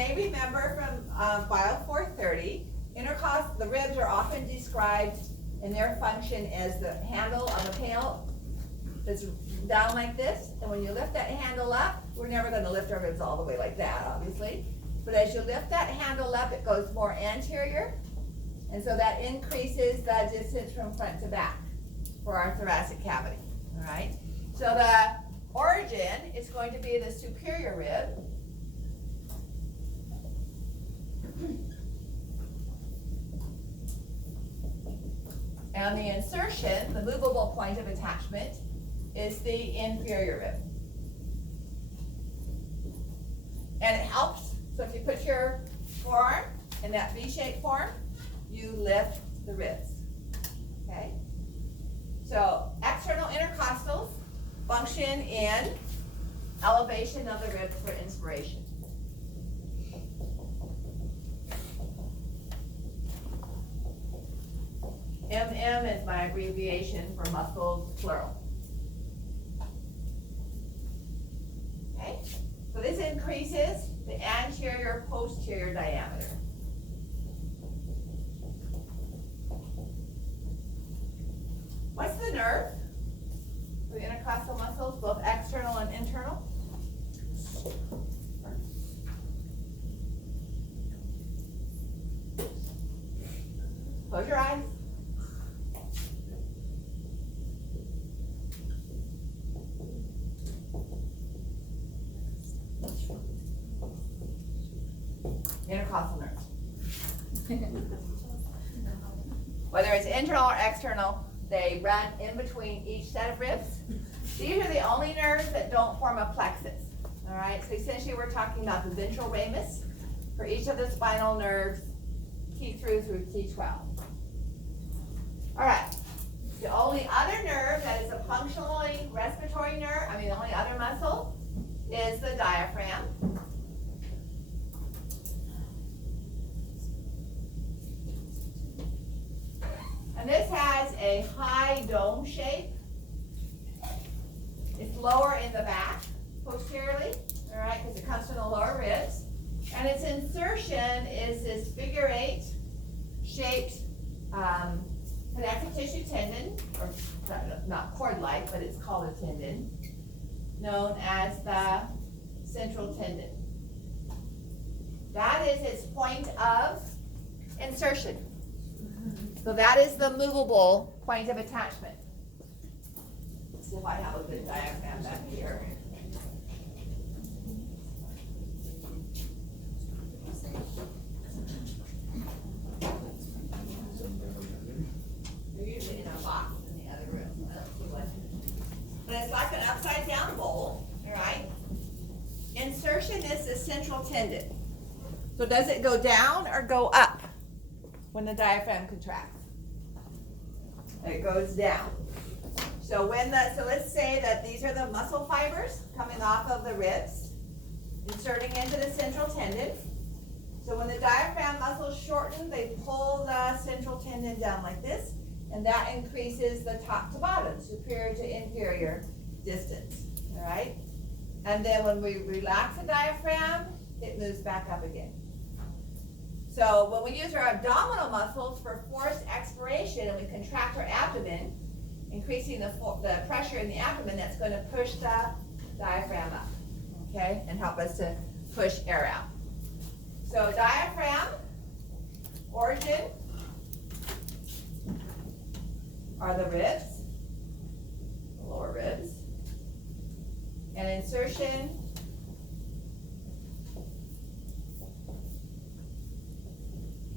may remember from Bio 430, the ribs are often described in their function as the handle of a pail that's down like this. And when you lift that handle up, we're never going to lift our ribs all the way like that, obviously. But as you lift that handle up, it goes more anterior. And so that increases the distance from front to back for our thoracic cavity. All right. So the origin is going to be the superior rib. And the insertion, the movable point of attachment, is the inferior rib. And it helps. So if you put your forearm in that V-shaped form, you lift the ribs. Okay? So external intercostals function in elevation of the ribs for inspiration. MM is my abbreviation for muscles, plural. Okay? So this increases the anterior posterior diameter. What's the nerve for the intercostal muscles, both external and internal? Close your eyes. Intercostal nerves. Whether it's internal or external, they run in between each set of ribs. These are the only nerves that don't form a plexus. All right, so essentially we're talking about the ventral ramus for each of the spinal nerves, T3 through T12. All right, the only other nerve that is a functionally respiratory nerve, the only other muscle, is the diaphragm. And this has a high dome shape. It's lower in the back, posteriorly, all right, because it comes from the lower ribs. And its insertion is this figure 8 shaped connective tissue tendon, or not cord-like, but it's called a tendon, known as the central tendon. That is its point of insertion. So that is the movable point of attachment. Let's see if I have a good diagram back here. They're usually in a box in the other room. I don't see one. But it's like an upside down bowl, all right? Insertion is the central tendon. So does it go down or go up when the diaphragm contracts? It goes down. So let's say that these are the muscle fibers coming off of the ribs, inserting into the central tendon. So when the diaphragm muscles shorten, they pull the central tendon down like this, and that increases the top to bottom, superior to inferior distance. All right? And then when we relax the diaphragm, it moves back up again. So when we use our abdominal muscles for forced expiration and we contract our abdomen, increasing the pressure in the abdomen, that's going to push the diaphragm up, okay, and help us to push air out. So diaphragm, origin, are the ribs, the lower ribs, and insertion,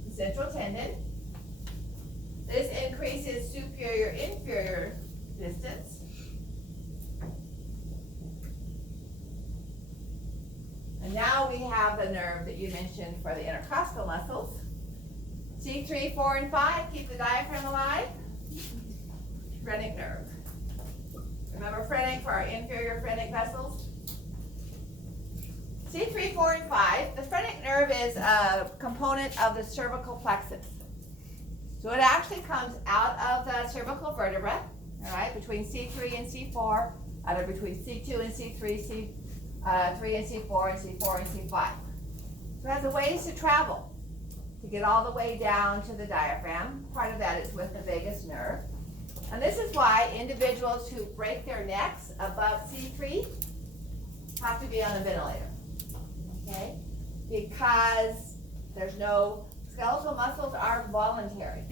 central tendon. This increases superior-inferior distance. And now we have the nerve that you mentioned for the intercostal muscles. C3, 4, and 5 keep the diaphragm alive. Phrenic nerve. Remember phrenic for our inferior phrenic vessels? C3, 4, and 5, the phrenic nerve is a component of the cervical plexus. So it actually comes out of the cervical vertebra, all right, between C3 and C4, either between C2 and C3, C3 and C4, and C4 and C5. So it has a ways to travel to get all the way down to the diaphragm. Part of that is with the vagus nerve. And this is why individuals who break their necks above C3 have to be on a ventilator, okay? Because there's no, skeletal muscles are voluntary.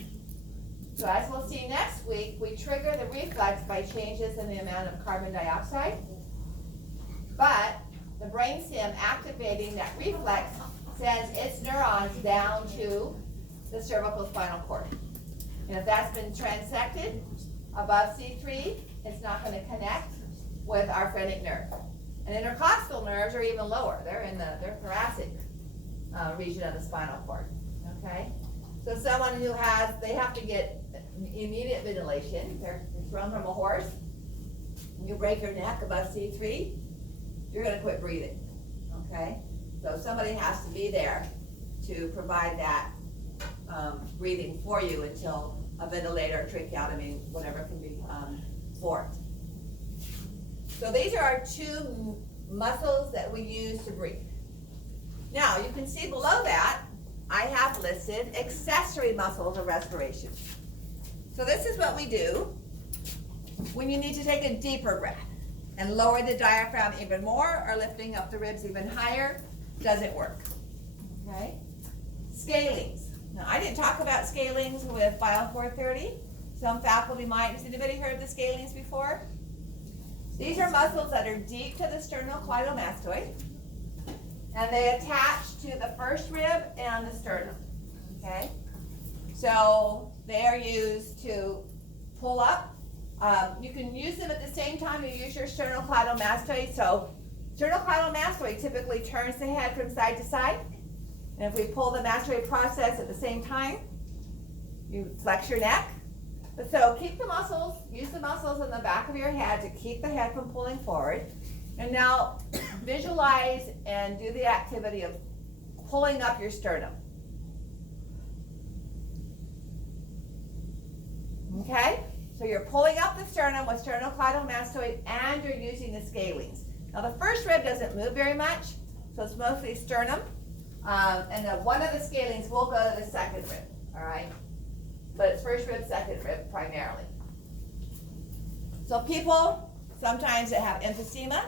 So as we'll see next week, we trigger the reflex by changes in the amount of carbon dioxide. But the brainstem activating that reflex sends its neurons down to the cervical spinal cord. And if that's been transected above C3, it's not going to connect with our phrenic nerve. And intercostal nerves are even lower. They're in the thoracic region of the spinal cord. Okay? So someone who has, they have to get immediate ventilation. They're thrown from a horse. You break your neck above C3, you're going to quit breathing. Okay? So somebody has to be there to provide that breathing for you until a ventilator, tracheotomy, whatever can be formed. So these are our two muscles that we use to breathe. Now, you can see below that, I have listed accessory muscles of respiration. So this is what we do when you need to take a deeper breath and lower the diaphragm even more or lifting up the ribs even higher. Doesn't work. Okay? Scalings. Now, I didn't talk about scalings with File 430. Some faculty might. Has anybody heard of the scalings before? These are muscles that are deep to the sternocleidomastoid, and they attach to the first rib and the sternum. Okay? So they are used to pull up. You can use them at the same time you use your sternocleidomastoid. So sternocleidomastoid typically turns the head from side to side. And if we pull the mastoid process at the same time, you flex your neck. So keep the muscles, use the muscles in the back of your head to keep the head from pulling forward. And now visualize and do the activity of pulling up your sternum. Okay? So you're pulling up the sternum with sternocleidomastoid and you're using the scalings. Now the first rib doesn't move very much, so it's mostly sternum. And then one of the scalings will go to the second rib, all right? But it's first rib, second rib primarily. So people, sometimes that have emphysema,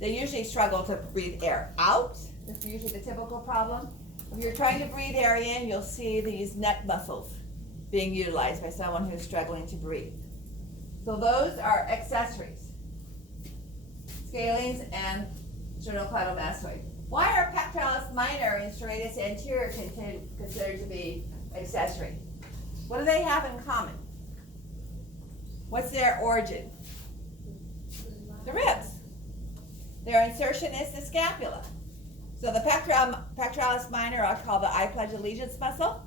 they usually struggle to breathe air out. That's usually the typical problem. If you're trying to breathe air in, you'll see these neck muscles being utilized by someone who's struggling to breathe. So those are accessories. Scalings and sternocleidomastoid. Why are pectoralis minor and serratus anterior considered to be accessory? What do they have in common? What's their origin? The ribs. Their insertion is the scapula. So the pectoralis minor I call the I pledge allegiance muscle.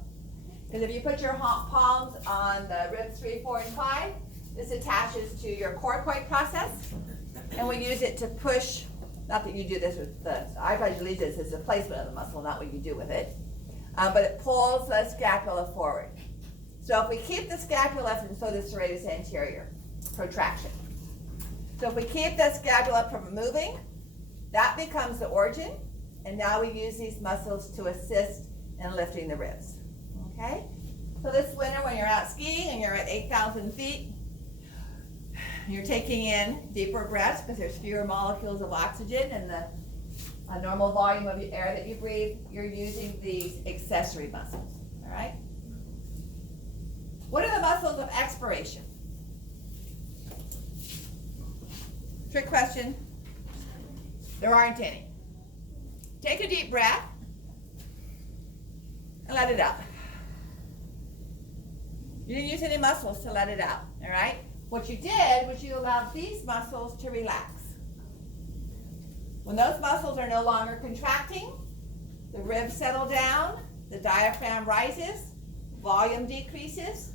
Because if you put your palms on the ribs 3, 4, and 5, this attaches to your coracoid process. And we use it to push, not that you do this with the I pledge allegiance, is the placement of the muscle, not what you do with it. But it pulls the scapula forward. So if we keep the scapula, and so does serratus anterior, protraction. So if we keep the scapula from moving, that becomes the origin. And now we use these muscles to assist in lifting the ribs. Okay? So this winter when you're out skiing and you're at 8,000 feet, you're taking in deeper breaths because there's fewer molecules of oxygen in the normal volume of air that you breathe. You're using these accessory muscles. All right? What are the muscles of expiration? Trick question. There aren't any. Take a deep breath and let it out. You didn't use any muscles to let it out, all right? What you did was you allowed these muscles to relax. When those muscles are no longer contracting, the ribs settle down, the diaphragm rises, volume decreases,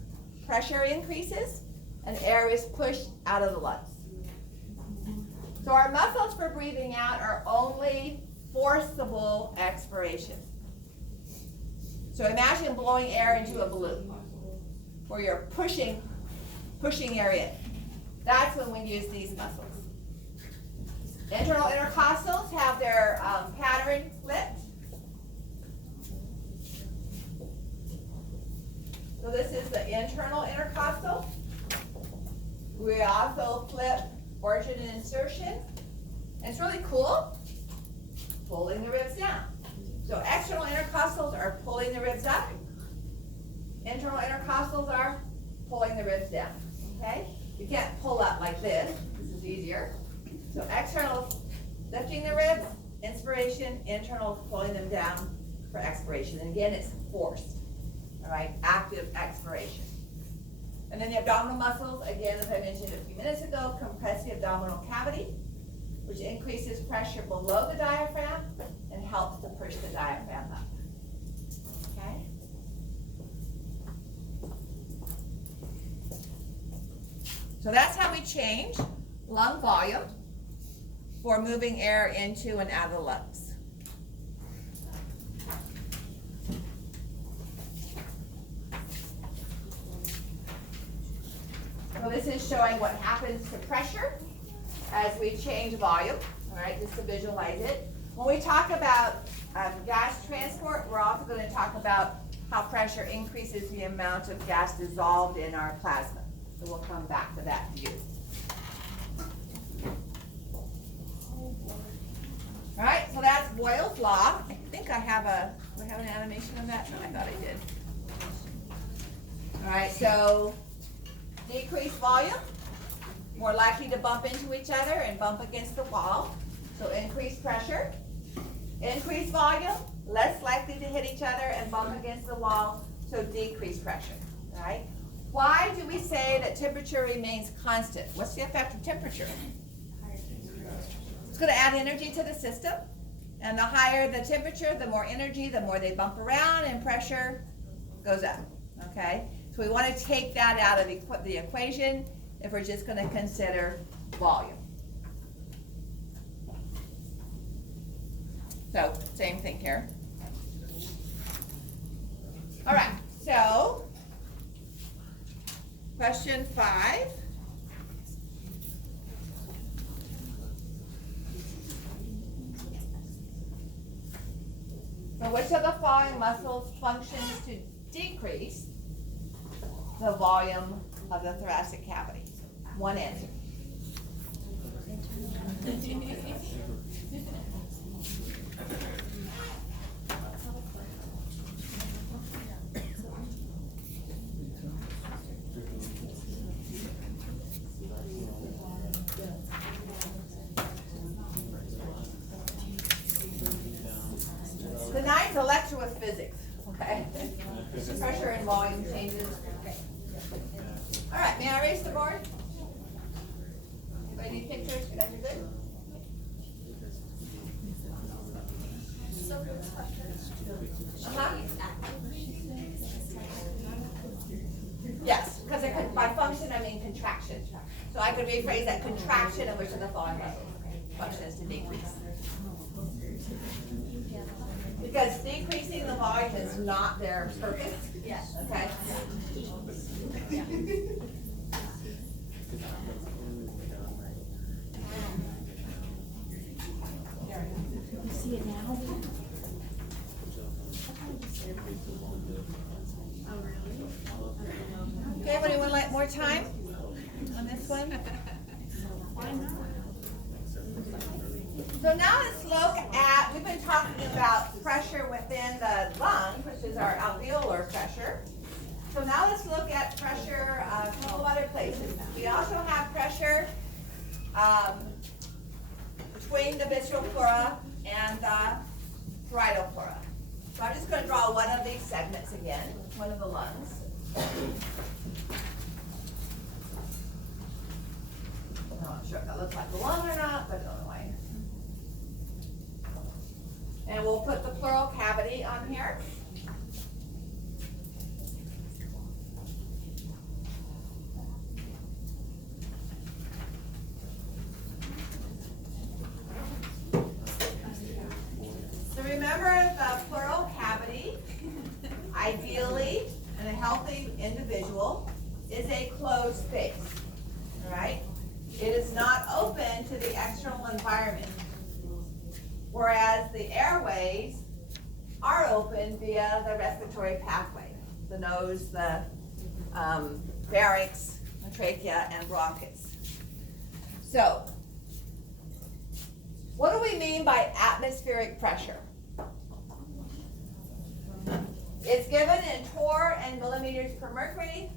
pressure increases, and air is pushed out of the lungs. So our muscles for breathing out are only forcible expiration. So imagine blowing air into a balloon where you're pushing air in. That's when we use these muscles. Internal intercostals have their pattern flipped. this is the internal intercostal. We also flip origin and insertion. And it's really cool, pulling the ribs down. So external intercostals are pulling the ribs up. Internal intercostals are pulling the ribs down, okay? You can't pull up like this. This is easier. So external lifting the ribs, inspiration, internal pulling them down for expiration. And again, it's forced, all right? Active expiration. And then the abdominal muscles, again, as I mentioned a few minutes ago, compress the abdominal cavity, which increases pressure below the diaphragm and helps to push the diaphragm up. Okay? So that's how we change lung volume for moving air into and out of the lungs. So this is showing what happens to pressure as we change volume, all right, just to visualize it. When we talk about gas transport, we're also going to talk about how pressure increases the amount of gas dissolved in our plasma. So we'll come back to that view. All right, so that's Boyle's law. I think do I have an animation on that? No, I thought I did. All right, so decreased volume, more likely to bump into each other and bump against the wall. So increased pressure. Increased volume, less likely to hit each other and bump against the wall, so decreased pressure, right? Why do we say that temperature remains constant? What's the effect of temperature? It's going to add energy to the system, and the higher the temperature, the more energy, the more they bump around, and pressure goes up, okay? So we want to take that out of the equation if we're just going to consider volume. So, same thing here. All right, so question 5. So which of the following muscles functions to decrease the volume of the thoracic cavity? One answer. The ninth lecture was physics, okay? Pressure and volume changes. All right, may I erase the board? Anybody need pictures? You guys are good? Yes, because by function I mean contraction. So I could rephrase that: contraction of which of the following muscles functions to decrease. Because decreasing the volume is not their purpose. Yes. Okay. You see it now? Oh, really? Okay, anybody want like more time on this one? Why not? So now let's look at, we've been talking about pressure within the lung, which is our alveolar pressure. So now let's look at pressure a couple other places. We also have pressure between the visceral pleura and the parietal pleura. So I'm just going to draw one of these segments again, one of the lungs. I'm not sure if that looks like a lung or not, but anyway. And we'll put the pleural cavity on here. So remember, the pleural cavity, ideally, in a healthy individual, is a closed space, all right? It is not open to the external environment. Whereas the airways are open via the respiratory pathway, the nose, the pharynx, trachea, and bronchus. So, what do we mean by atmospheric pressure? It's given in torr and millimeters per mercury.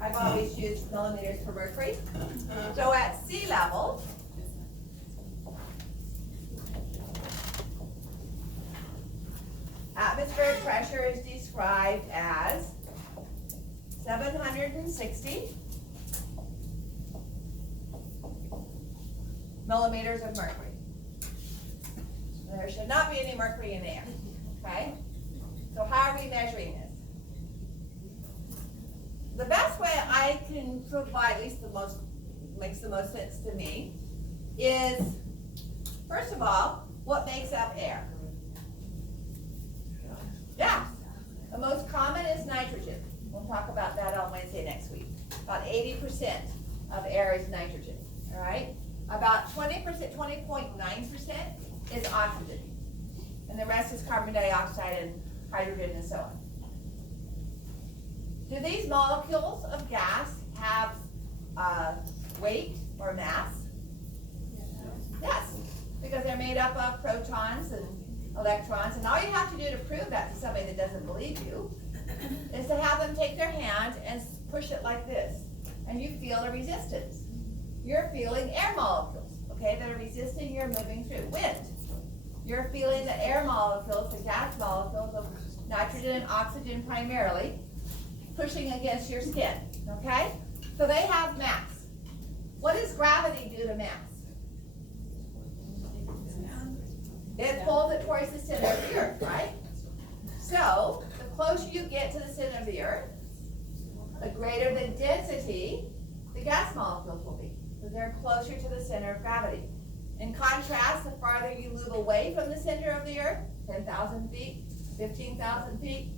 I've always used millimeters per mercury. So at sea level, atmospheric pressure is described as 760 millimeters of mercury. There should not be any mercury in the air, okay? So how are we measuring this? The best way I can provide, at least makes the most sense to me, is, first of all, what makes up air? Gas. The most common is nitrogen. We'll talk about that on Wednesday next week. About 80% of air is nitrogen, all right? About 20%, 20.9% is oxygen. And the rest is carbon dioxide and hydrogen and so on. Do these molecules of gas have weight or mass? Yes, because they're made up of protons and electrons, and all you have to do to prove that to somebody that doesn't believe you is to have them take their hand and push it like this, and you feel a resistance. You're feeling air molecules, okay, that are resisting your moving through. Wind. You're feeling the air molecules, the gas molecules of nitrogen and oxygen primarily, pushing against your skin, okay? So they have mass. What does gravity do to mass? It pulls it towards the center of the earth, right? So, the closer you get to the center of the earth, the greater the density the gas molecules will be, because they're closer to the center of gravity. In contrast, the farther you move away from the center of the earth, 10,000 feet, 15,000 feet,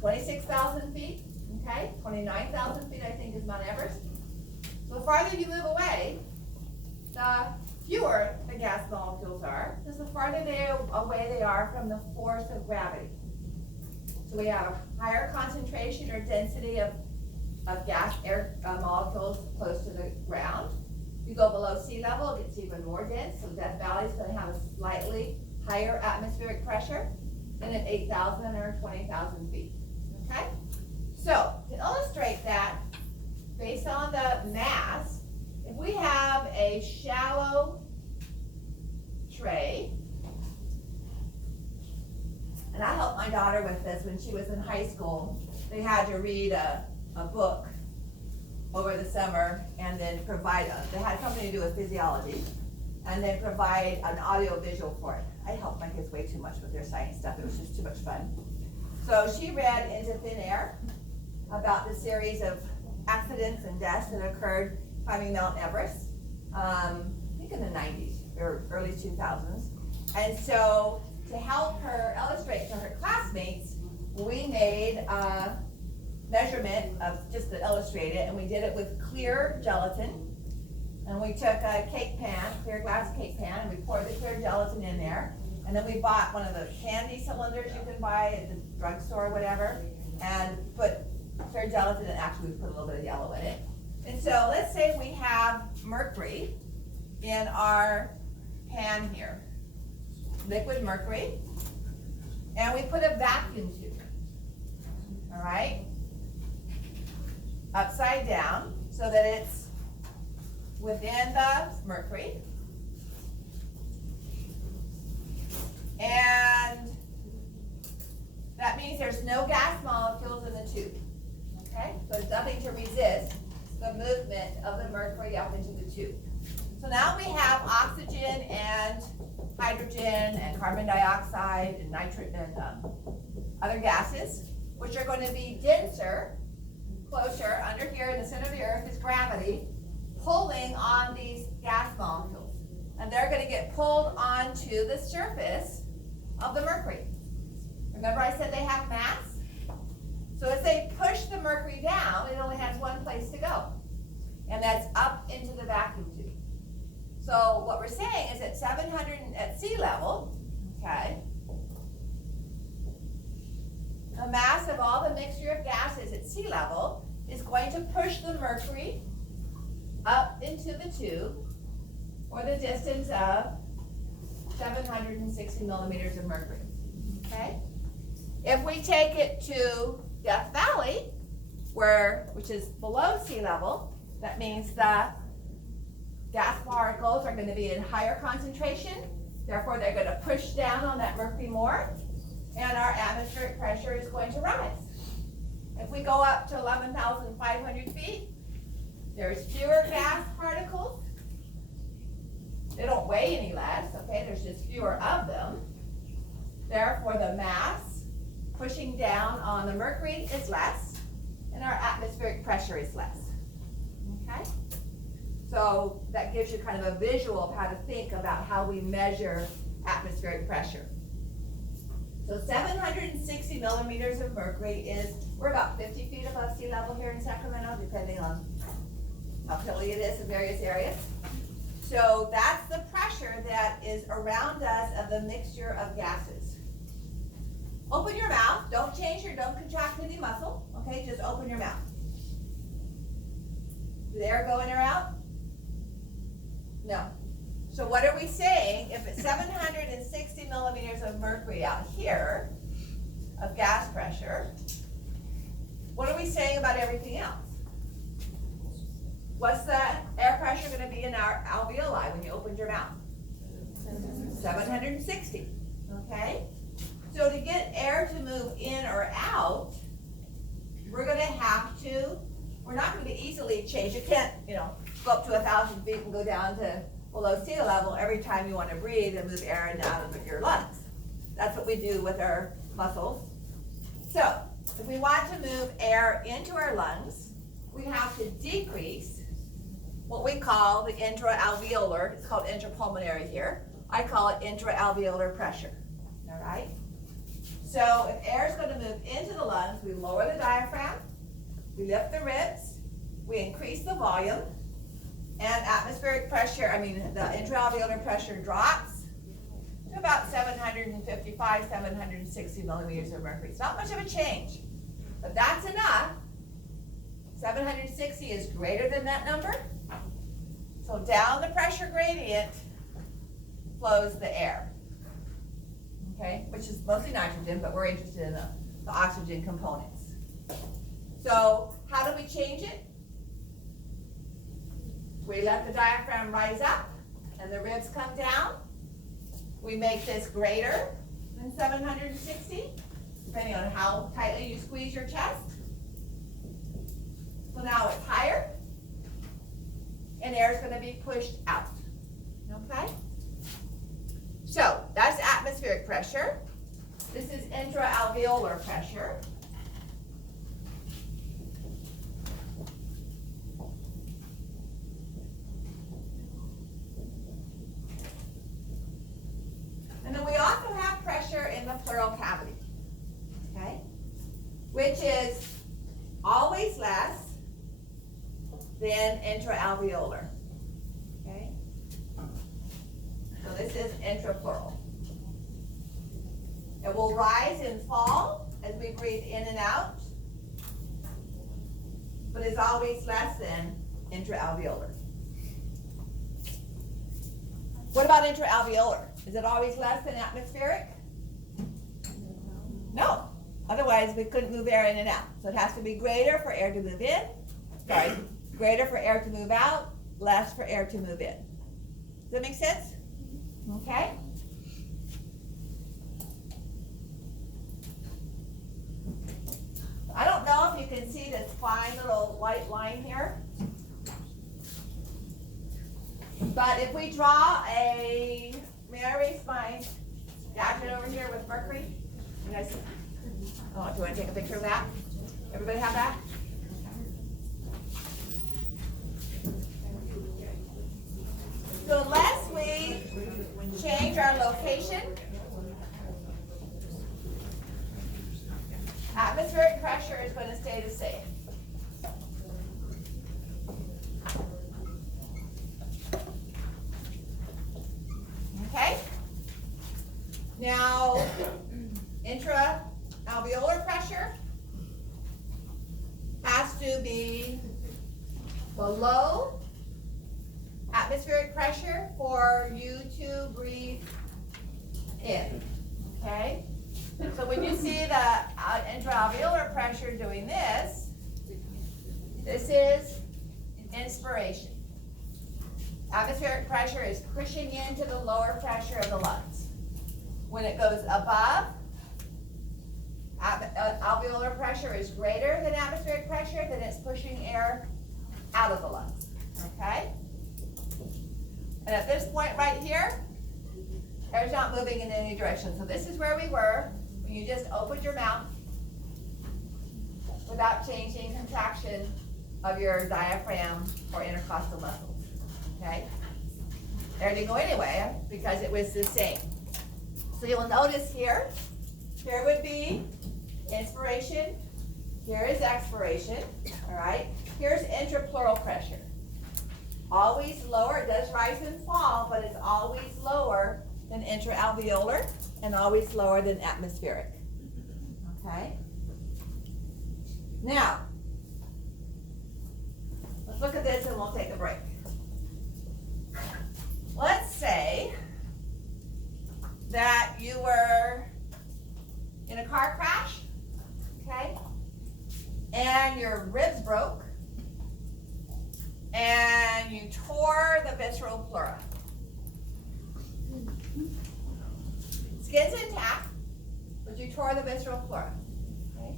26,000 feet, okay, 29,000 feet I think is Mount Everest. So the farther you move away, the fewer the gas molecules are, because the farther away they are from the force of gravity. So we have a higher concentration or density of gas air molecules close to the ground. You go below sea level, it gets even more dense, so Death Valley is going to have a slightly higher atmospheric pressure than at 8,000 or 20,000 feet, okay? So, to illustrate that, based on the mass, if we have a shallow tray, and I helped my daughter with this when she was in high school. They had to read a book over the summer and then they had something to do with physiology, and then provide an audio visual for it. I helped my kids way too much with their science stuff. It was just too much fun. So she read Into Thin Air about the series of accidents and deaths that occurred climbing Mount Everest, I think in the 90s or early 2000s. And so to help her illustrate to her classmates, we made a measurement of just to illustrate it, and we did it with clear gelatin. And we took a cake pan, clear glass cake pan, and we poured the clear gelatin in there. And then we bought one of the candy cylinders you can buy at the drugstore or whatever, and put clear gelatin, and actually we put a little bit of yellow in it. And so let's say we have mercury in our pan here, liquid mercury, and we put a vacuum tube, all right, upside down so that it's within the mercury. And that means there's no gas molecules in the tube, okay? So there's nothing to resist the movement of the mercury up into the tube. So now we have oxygen and hydrogen and carbon dioxide and nitrogen and other gases, which are going to be denser, closer, under here in the center of the earth is gravity, pulling on these gas molecules. And they're going to get pulled onto the surface of the mercury. Remember I said they have mass? So as they push the mercury down, it only has one place to go, and that's up into the vacuum tube. So what we're saying is at 700 at sea level, okay, the mass of all the mixture of gases at sea level is going to push the mercury up into the tube for the distance of 760 millimeters of mercury, okay? If we take it to Death Valley, which is below sea level, that means the gas particles are going to be in higher concentration, therefore they're going to push down on that mercury more, and our atmospheric pressure is going to rise. If we go up to 11,500 feet, there's fewer gas particles. They don't weigh any less, okay? There's just fewer of them. Therefore, the mass pushing down on the mercury is less, and our atmospheric pressure is less, okay? So that gives you kind of a visual of how to think about how we measure atmospheric pressure. So 760 millimeters of mercury we're about 50 feet above sea level here in Sacramento, depending on how hilly it is in various areas. So that's the pressure that is around us of the mixture of gases. Open your mouth, don't contract any muscle, okay, just open your mouth. Did the air go in or out? No. So what are we saying? If it's 760 millimeters of mercury out here, of gas pressure, what are we saying about everything else? What's the air pressure going to be in our alveoli when you opened your mouth? 760, okay? So to get air to move in or out, we're not going to be easily changed. You can't, go up to 1,000 feet and go down to below sea level every time you want to breathe and move air in and out of your lungs. That's what we do with our muscles. So if we want to move air into our lungs, we have to decrease what we call the intraalveolar, it's called intrapulmonary here. I call it intraalveolar pressure, all right? So if air is going to move into the lungs, we lower the diaphragm, we lift the ribs, we increase the volume, and atmospheric pressure, the intraalveolar pressure drops to about 755, 760 millimeters of mercury. It's not much of a change, but that's enough. 760 is greater than that number. So down the pressure gradient flows the air, okay, which is mostly nitrogen, but we're interested in the oxygen components. So how do we change it? We let the diaphragm rise up and the ribs come down. We make this greater than 760, depending on how tightly you squeeze your chest. So now it's higher, and air is going to be pushed out, okay? So that's atmospheric pressure. This is intraalveolar pressure. And then we also have pressure in the pleural cavity, okay? Which is always less than intraalveolar, okay? So this is intrapleural. It will rise and fall as we breathe in and out, but is always less than intraalveolar. What about intraalveolar? Is it always less than atmospheric? No. Otherwise, we couldn't move air in and out. So it has to be greater for air to move in. Greater for air to move out, less for air to move in. Does that make sense? Okay. I don't know if you can see this fine little white line here. But if we draw may I erase my gadget over here with mercury? You guys, do you want to take a picture of that? Everybody have that? So unless we change our location, atmospheric pressure is going to stay the same. Okay? Now, intraalveolar pressure has to be below atmospheric pressure for you to breathe in, okay? So when you see the intraalveolar pressure doing this, this is inspiration. Atmospheric pressure is pushing into the lower pressure of the lungs. When it goes above, alveolar pressure is greater than atmospheric pressure, then it's pushing air out of the lungs, okay? And at this point right here, air's not moving in any direction. So this is where we were when you just opened your mouth without changing contraction of your diaphragm or intercostal muscles, okay? Air didn't go anyway because it was the same. So you'll notice here would be inspiration, here is expiration, all right? Here's intrapleural pressure. Always lower, it does rise and fall, but it's always lower than intraalveolar and always lower than atmospheric, okay? Now, let's look at this and we'll take a break. Let's say that you were in a car crash, okay? And your ribs broke and you tore the visceral pleura. Skin's intact, but you tore the visceral pleura, okay?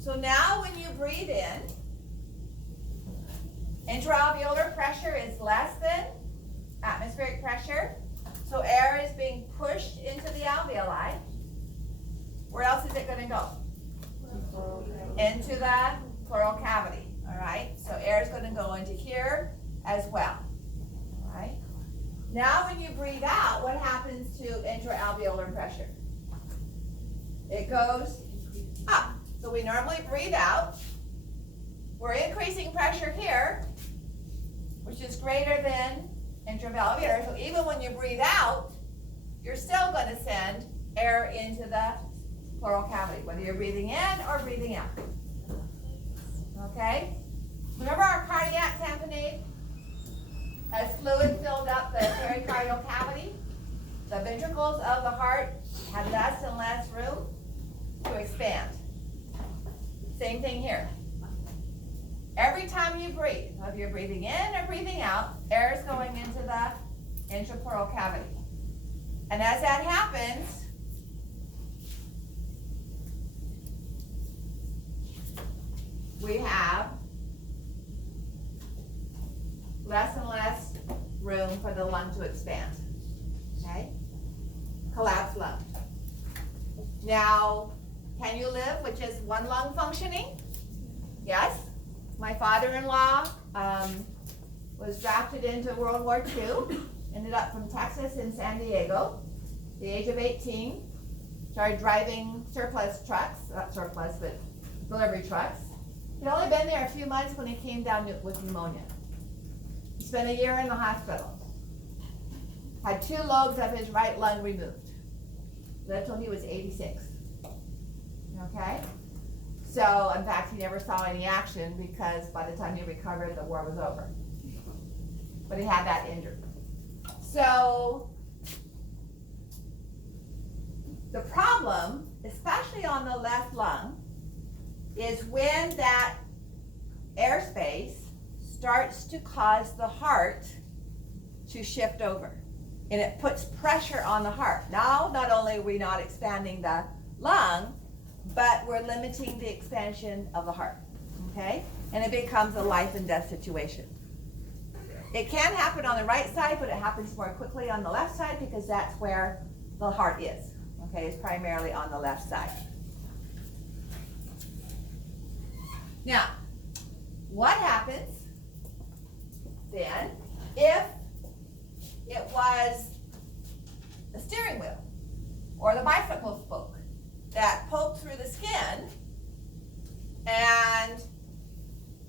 So now when you breathe in, intraalveolar pressure is less than atmospheric pressure, so air is being pushed into the alveoli. Where else is it going to go? Into the pleural cavity, all right? So air is going to go into here as well, all right? Now when you breathe out, what happens to intraalveolar pressure? It goes up. So we normally breathe out. We're increasing pressure here, which is greater than intravalvular. So even when you breathe out, you're still going to send air into the pleural cavity, whether you're breathing in or breathing out. Okay? Remember our cardiac tamponade? As fluid filled up the pericardial cavity, the ventricles of the heart had less and less room to expand. Same thing here. Every time you breathe, whether you're breathing in or breathing out, air is going into the intrapleural cavity. And as that happens, we have less and less room for the lung to expand, okay? Collapsed lung. Now, can you live with just one lung functioning? Yes. My father-in-law was drafted into World War II, ended up from Texas in San Diego, the age of 18, started driving surplus trucks, not surplus, but delivery trucks. He'd only been there a few months when he came down with pneumonia. He spent a year in the hospital. Had 2 lobes of his right lung removed. Lived till he was 86. Okay? So, in fact, he never saw any action because by the time he recovered, the war was over. But he had that injured. So, the problem, especially on the left lung, is when that airspace starts to cause the heart to shift over. And it puts pressure on the heart. Now, not only are we not expanding the lung, but we're limiting the expansion of the heart, okay? And it becomes a life and death situation. It can happen on the right side, but it happens more quickly on the left side because that's where the heart is, okay? It's primarily on the left side. Now, what happens then if it was the steering wheel or the bicycle spoke that poked through the skin and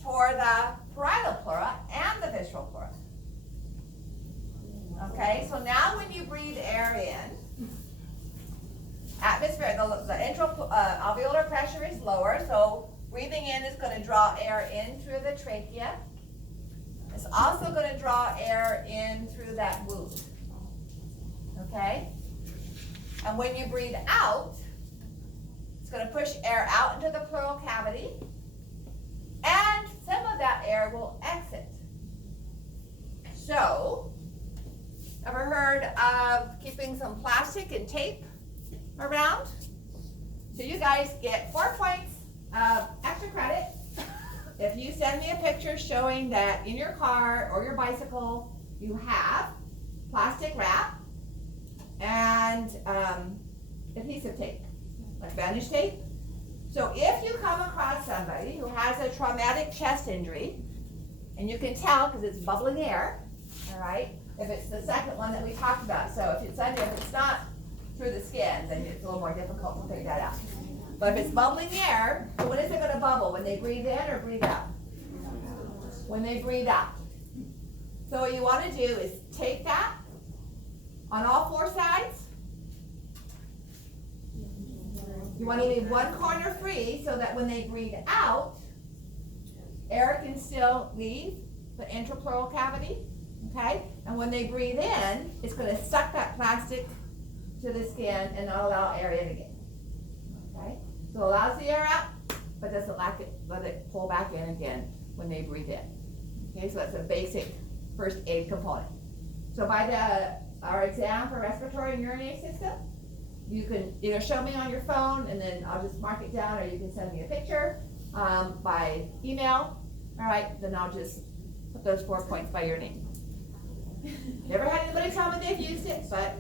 tore the parietal pleura and the visceral pleura? Okay, so now when you breathe air in, atmosphere, the alveolar pressure is lower, so Breathing in is gonna draw air in through the trachea. It's also gonna draw air in through that wound. Okay? And when you breathe out, it's going to push air out into the pleural cavity, and some of that air will exit. So, ever heard of keeping some plastic and tape around? So you guys get 4 points of extra credit if you send me a picture showing that in your car or your bicycle you have plastic wrap and adhesive tape, like bandage tape. So if you come across somebody who has a traumatic chest injury, and you can tell because it's bubbling air, all right, if it's the second one that we talked about. So if it's not through the skin, then it's a little more difficult to figure that out. But if it's bubbling air, so when is it going to bubble? When they breathe in or breathe out? When they breathe out. So what you want to do is take that on all 4 sides. You want to leave one corner free so that when they breathe out, air can still leave the intrapleural cavity, okay? And when they breathe in, it's going to suck that plastic to the skin and not allow air in again, okay? So it allows the air out, but doesn't let it pull back in again when they breathe in. Okay, so that's a basic first aid component. So by our exam for respiratory and urinary system, you can either show me on your phone and then I'll just mark it down, or you can send me a picture by email. All right, then I'll just put those 4 points by your name. Never had anybody tell me they've used it, but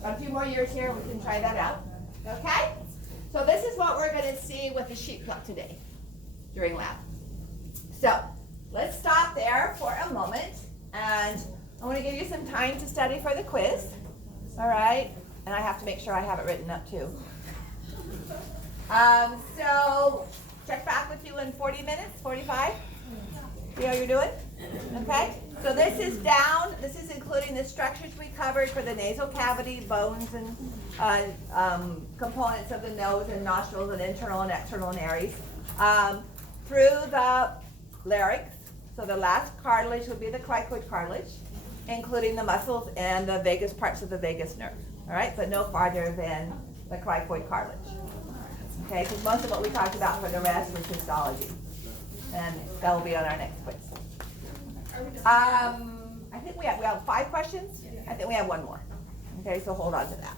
got a few more years here, we can try that out. Okay? So this is what we're going to see with the sheet pluck today during lab. So let's stop there for a moment, and I want to give you some time to study for the quiz. All right? And I have to make sure I have it written up too. So check back with you in 40 minutes, 45. See how you're doing? Okay. So this is down. This is including the structures we covered for the nasal cavity, bones, and components of the nose and nostrils and internal and external nares. Through the larynx. So the last cartilage would be the cricoid cartilage, including the muscles and the vagus parts of the vagus nerve. All right, but no farther than the cricoid cartilage. Okay, because most of what we talked about for the rest was histology. And that will be on our next quiz. I think we have 5 questions. I think we have 1 more. Okay, so hold on to that.